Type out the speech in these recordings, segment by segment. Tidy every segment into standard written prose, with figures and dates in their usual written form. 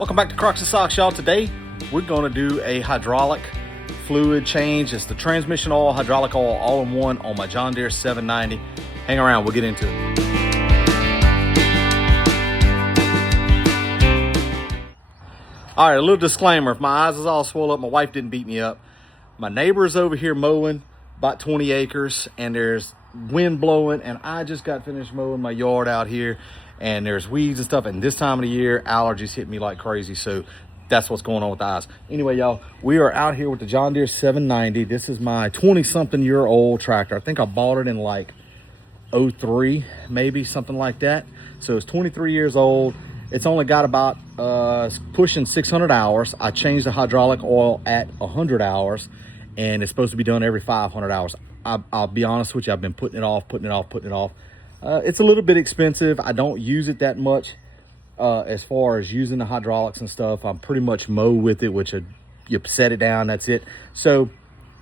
Welcome back to Crocs and Socks, y'all. Today we're going to do a hydraulic fluid change. It's the transmission oil, hydraulic oil, all in one on my John Deere 790. Hang around, we'll get into it. All right, a little disclaimer. If my eyes is all swollen up, my wife didn't beat me up. My neighbor's over here mowing about 20 acres and there's wind blowing, and I just got finished mowing my yard out here, and there's weeds and stuff, and this time of the year allergies hit me like crazy, so that's what's going on with the eyes. Anyway, y'all, we are out here with the John Deere 790. This is my 20-something year old tractor. I think I bought it in like 03, maybe something like that. So it's 23 years old. It's only got about pushing 600 hours. I changed the hydraulic oil at 100 hours, and it's supposed to be done every 500 hours. I'll be honest with you, I've been putting it off. It's a little bit expensive. I don't use it that much as far as using the hydraulics and stuff. I'm pretty much mow with it, which you set it down, that's it. So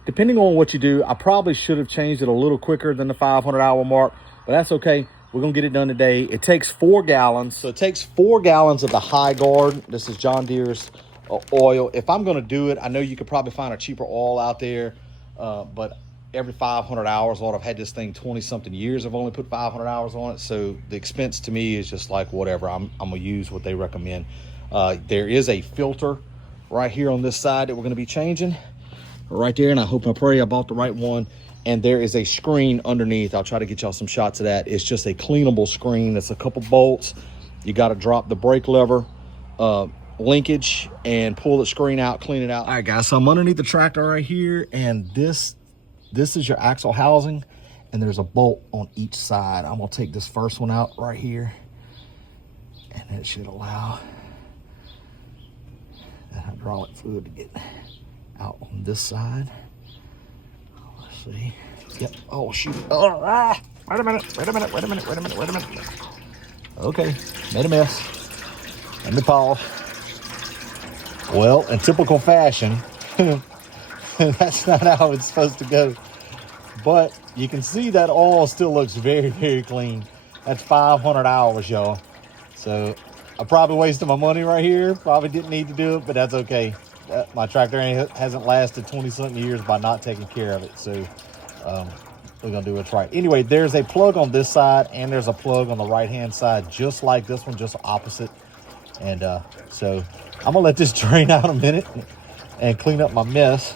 depending on what you do, I probably should have changed it a little quicker than the 500 hour mark, but that's okay. We're gonna get it done today. It takes 4 gallons. So it takes 4 gallons of the High Guard. This is John Deere's oil. If I'm gonna do it, I know you could probably find a cheaper oil out there, but every 500 hours, Lord, I've had this thing 20 something years. I've only put 500 hours on it. So the expense to me is just like, whatever, I'm gonna use what they recommend. There is a filter right here on this side that we're gonna be changing right there. And I hope and I pray I bought the right one. And there is a screen underneath. I'll try to get y'all some shots of that. It's just a cleanable screen. It's a couple bolts. You got to drop the brake lever, linkage, and pull the screen out, clean it out. All right, guys, so I'm underneath the tractor right here, and this is your axle housing, and there's a bolt on each side. I'm gonna take this first one out right here, and it should allow that hydraulic fluid to get out on this side. Let's see. Yep. Oh, shoot. Oh, wait a minute. Okay, made a mess. Let me pause. Well, in typical fashion, that's not how it's supposed to go. But you can see that oil still looks very, very clean. That's 500 hours, y'all. So I probably wasted my money right here. Probably didn't need to do it, but that's okay. My tractor hasn't lasted 20-something years by not taking care of it. So we're gonna do what's right. Anyway, there's a plug on this side and there's a plug on the right-hand side, just like this one, just opposite. And so I'm gonna let this drain out a minute and clean up my mess.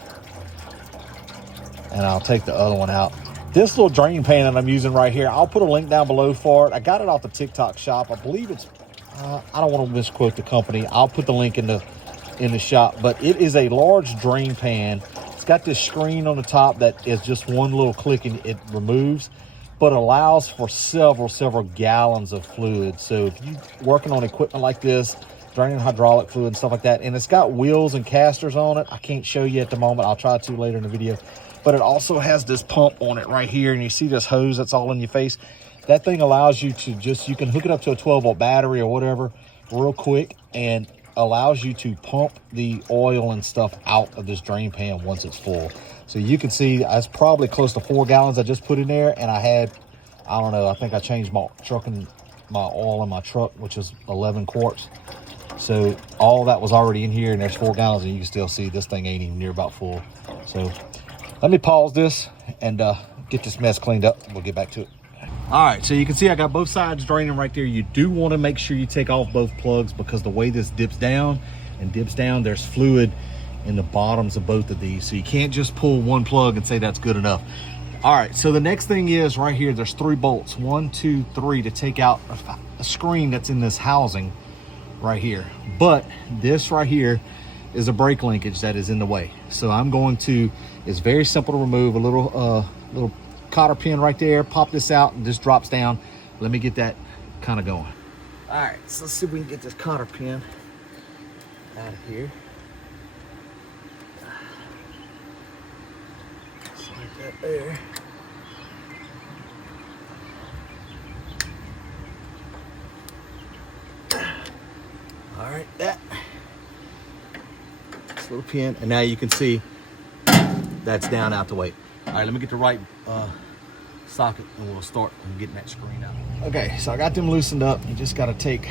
And I'll take the other one out. This little drain pan that I'm using right here, I'll put a link down below for it. I got it off the TikTok shop. I believe it's, I don't want to misquote the company. I'll put the link in the shop, but it is a large drain pan. It's got this screen on the top that is just one little click and it removes, but allows for several gallons of fluid. So if you're working on equipment like this, draining hydraulic fluid and stuff like that, and it's got wheels and casters on it. I can't show you at the moment. I'll try to later in the video. But it also has this pump on it right here, and you see this hose that's all in your face. That thing allows you to you can hook it up to a 12-volt battery or whatever real quick, and allows you to pump the oil and stuff out of this drain pan once it's full. So you can see that's probably close to 4 gallons I just put in there, and I had, I don't know, I think I changed my oil in my truck, which is 11 quarts. So all that was already in here, and there's 4 gallons, and you can still see this thing ain't even near about full. So let me pause this and get this mess cleaned up. We'll get back to it. All right, so you can see I got both sides draining right there. You do want to make sure you take off both plugs, because the way this dips down, there's fluid in the bottoms of both of these. So you can't just pull one plug and say that's good enough. All right, so the next thing is right here, there's 3 bolts, 1, 2, 3, to take out a screen that's in this housing right here. But this right here is a brake linkage that is in the way. So I'm going to, it's very simple to remove, a little cotter pin right there, pop this out, and this drops down. Let me get that kind of going. All right, so let's see if we can get this cotter pin out of here. Just like that there. All right, this little pin, and now you can see that's down out the way. All right, let me get the right socket and we'll start getting that screen out. Okay, so I got them loosened up. You just got to take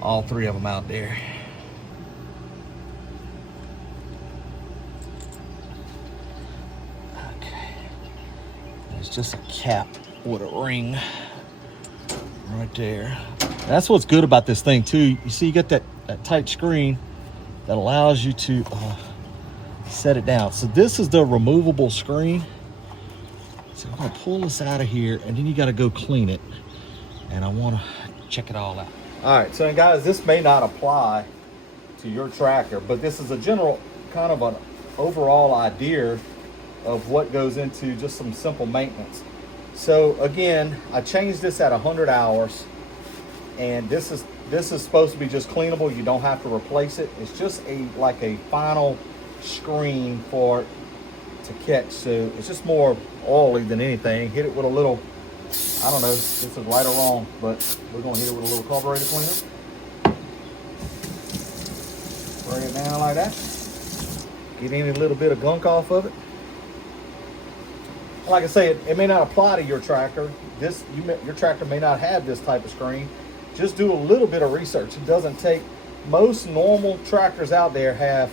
all 3 of them out there. It's just a cap with a ring right there. That's what's good about this thing too. You see, you got that tight screen that allows you to set it down. So this is the removable screen. So I'm gonna pull this out of here, and then you gotta go clean it. And I wanna check it all out. All right, so guys, this may not apply to your tractor, but this is a general kind of an overall idea of what goes into just some simple maintenance. So again, I changed this at 100 hours, and this is supposed to be just cleanable. You don't have to replace it. It's just like a final screen for it to catch. So it's just more oily than anything. Hit it with a little, I don't know if this is right or wrong, but we're gonna hit it with a little carburetor cleaner. Bring it down like that. Get any little bit of gunk off of it. Like I say, it may not apply to your tractor. Your tractor may not have this type of screen. Just do a little bit of research. It doesn't take, most normal tractors out there have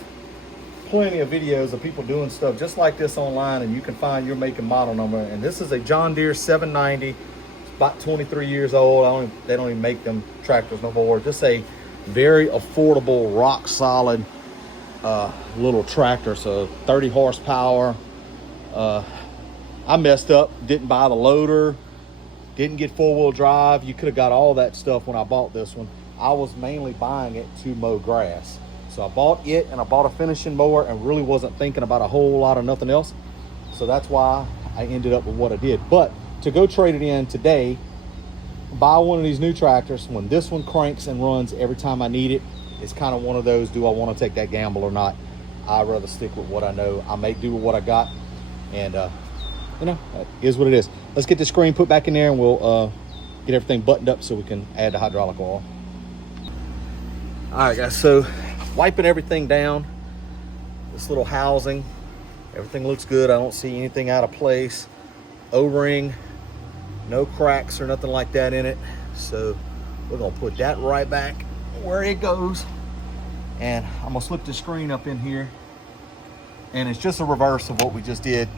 plenty of videos of people doing stuff just like this online, and you can find your make and model number. And this is a John Deere 790. It's about 23 years old. They don't even make them tractors no more. Just a very affordable, rock solid little tractor. So 30 horsepower. I messed up, didn't buy the loader, didn't get four-wheel drive. You could have got all that stuff when I bought this one. I was mainly buying it to mow grass. So I bought it, and I bought a finishing mower, and really wasn't thinking about a whole lot of nothing else. So that's why I ended up with what I did. But to go trade it in today, buy one of these new tractors, when this one cranks and runs every time I need it, it's kind of one of those, do I want to take that gamble or not? I'd rather stick with what I know. I may do with what I got, and you know, that is what it is. Let's get the screen put back in there, and we'll get everything buttoned up so we can add the hydraulic oil. All right, guys, so wiping everything down, this little housing, everything looks good. I don't see anything out of place. O-ring, no cracks or nothing like that in it. So we're gonna put that right back where it goes. And I'm gonna slip the screen up in here. And it's just a reverse of what we just did.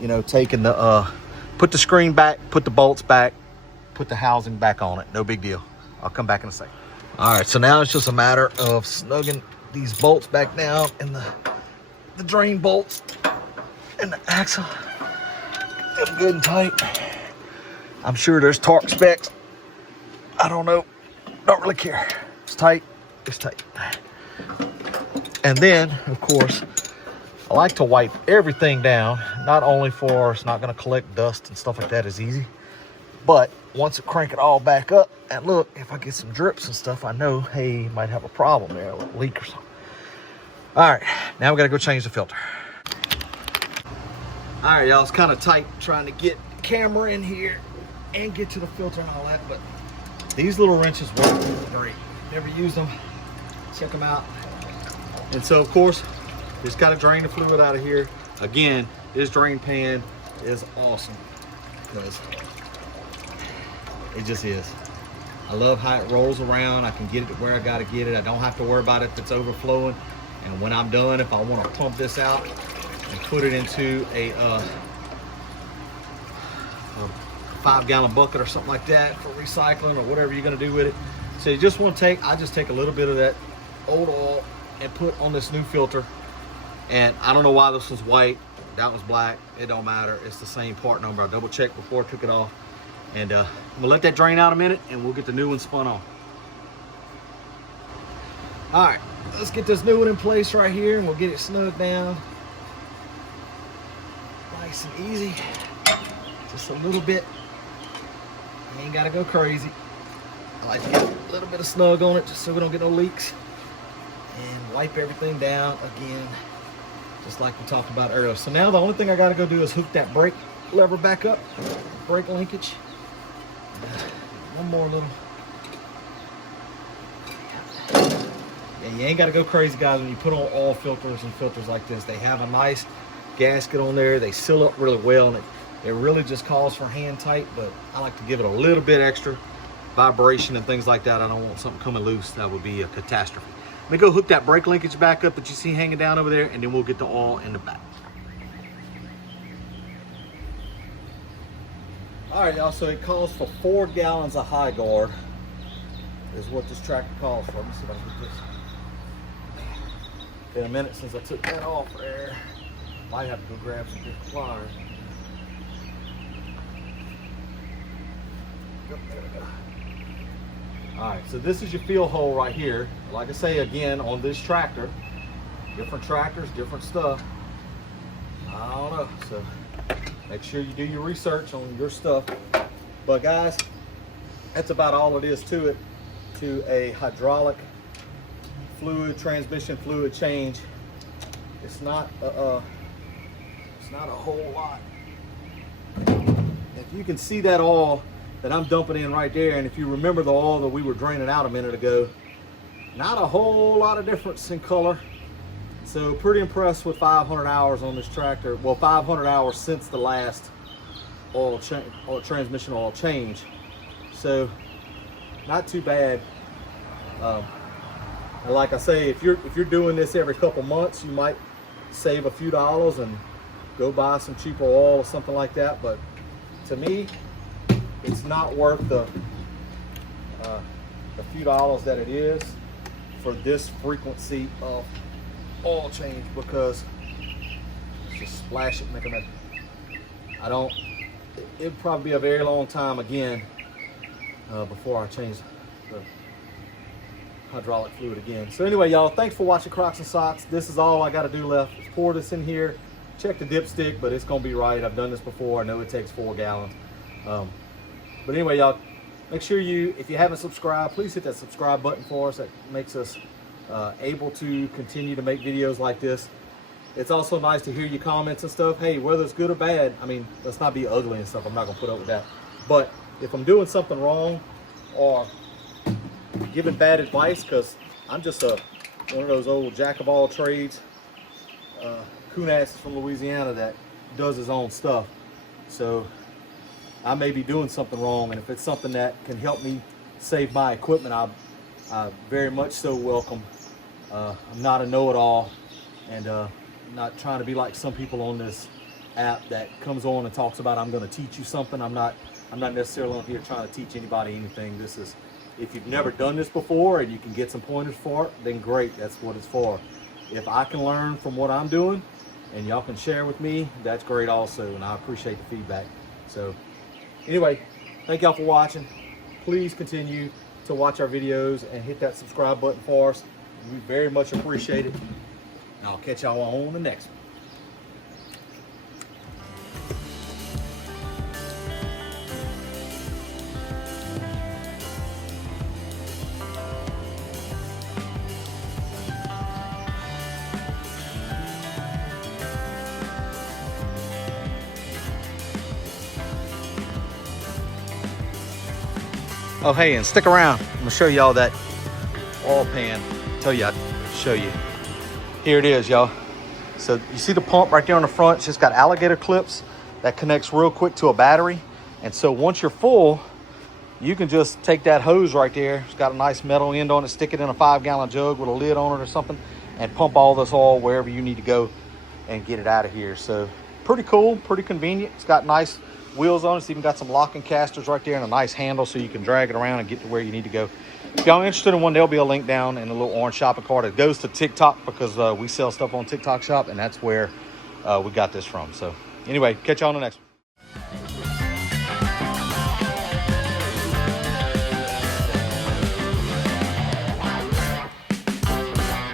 You know, taking the, put the screen back, put the bolts back, put the housing back on it. No big deal. I'll come back in a second. All right, so now it's just a matter of snugging these bolts back down, and the drain bolts and the axle. Get them good and tight. I'm sure there's torque specs. I don't know. Don't really care. It's tight. It's tight. And then, of course, I like to wipe everything down, not only for it's not going to collect dust and stuff like that is easy, but once it crank it all back up, and look, if I get some drips and stuff, I know, hey, you might have a problem there, a little leak or something. All right, now we got to go change the filter. All right, y'all, it's kind of tight trying to get the camera in here and get to the filter and all that, but these little wrenches work great. Never used them. Check them out. And so, of course, just got to drain the fluid out of here. Again, this drain pan is awesome because it just is. I love how it rolls around. I can get it to where I got to get it. I don't have to worry about if it's overflowing. And when I'm done, if I want to pump this out and put it into a 5-gallon bucket or something like that for recycling or whatever you're going to do with it. So you just want to I just take a little bit of that old oil and put on this new filter. And I don't know why this was white, that was black. It don't matter. It's the same part number. I double checked before I took it off. And we'll let that drain out a minute, and we'll get the new one spun on. All right, let's get this new one in place right here, and we'll get it snugged down. Nice and easy. Just a little bit. You ain't gotta go crazy. I like to get a little bit of snug on it just so we don't get no leaks. And wipe everything down again, just like we talked about earlier. So now the only thing I gotta go do is hook that brake lever back up, brake linkage. One more little. Yeah, you ain't gotta go crazy, guys, when you put on all filters and filters like this. They have a nice gasket on there. They seal up really well, and it really just calls for hand tight, but I like to give it a little bit extra vibration and things like that. I don't want something coming loose. That would be a catastrophe. Let me go hook that brake linkage back up that you see hanging down over there, and then we'll get the oil in the back. All right, y'all, so it calls for 4 gallons of high guard is what this tractor calls for. Let me see if I can get this. Been a minute since I took that off there. Might have to go grab some different pliers. Yep, there we go. All right, so this is your field hole right here. Like I say again, on this tractor, different tractors, different stuff. I don't know, so make sure you do your research on your stuff. But guys, that's about all it is to it, to a hydraulic fluid, transmission fluid change. It's not a whole lot. If you can see that oil that I'm dumping in right there, and if you remember the oil that we were draining out a minute ago, not a whole lot of difference in color. So pretty impressed with 500 hours on this tractor. Well, 500 hours since the last transmission oil change. So not too bad. And like I say, if you're doing this every couple months, you might save a few dollars and go buy some cheaper oil or something like that. But to me, it's not worth the few dollars that it is for this frequency of oil change, because just splash it, make them. It'll probably be a very long time again before I change the hydraulic fluid again. So anyway, y'all, thanks for watching Crocs and Socks. This is all I got to do left is pour this in here, check the dipstick, but it's gonna be right. I've done this before. I know it takes 4 gallons. But anyway, y'all, make sure if you haven't subscribed, please hit that subscribe button for us. That makes us able to continue to make videos like this. It's also nice to hear your comments and stuff. Hey, whether it's good or bad, I mean, let's not be ugly and stuff. I'm not gonna put up with that. But if I'm doing something wrong or giving bad advice, because I'm just one of those old jack of all trades, coon-ass from Louisiana that does his own stuff. So I may be doing something wrong, and if it's something that can help me save my equipment, I very much so welcome. I'm not a know-it-all, and I'm not trying to be like some people on this app that comes on and talks about I'm going to teach you something. I'm not necessarily on here trying to teach anybody anything. This is, if you've never done this before and you can get some pointers for it, then great, that's what it's for. If I can learn from what I'm doing and y'all can share with me, that's great also, and I appreciate the feedback. So anyway, thank y'all for watching. Please continue to watch our videos and hit that subscribe button for us. We very much appreciate it. And I'll catch y'all on the next one. Oh, hey, and stick around. I'm gonna show y'all that oil pan. I'd show you. Here it is, y'all. So you see the pump right there on the front? It's just got alligator clips that connects real quick to a battery. And so once you're full, you can just take that hose right there. It's got a nice metal end on it, stick it in a 5-gallon jug with a lid on it or something, and pump all this oil wherever you need to go and get it out of here. So pretty cool, pretty convenient. It's got nice wheels on it. It's even got some locking casters right there and a nice handle so you can drag it around and get to where you need to go. If y'all are interested in one, there'll be a link down in the little orange shopping cart. It goes to TikTok because we sell stuff on TikTok shop, and that's where we got this from. So anyway, catch y'all on the next one.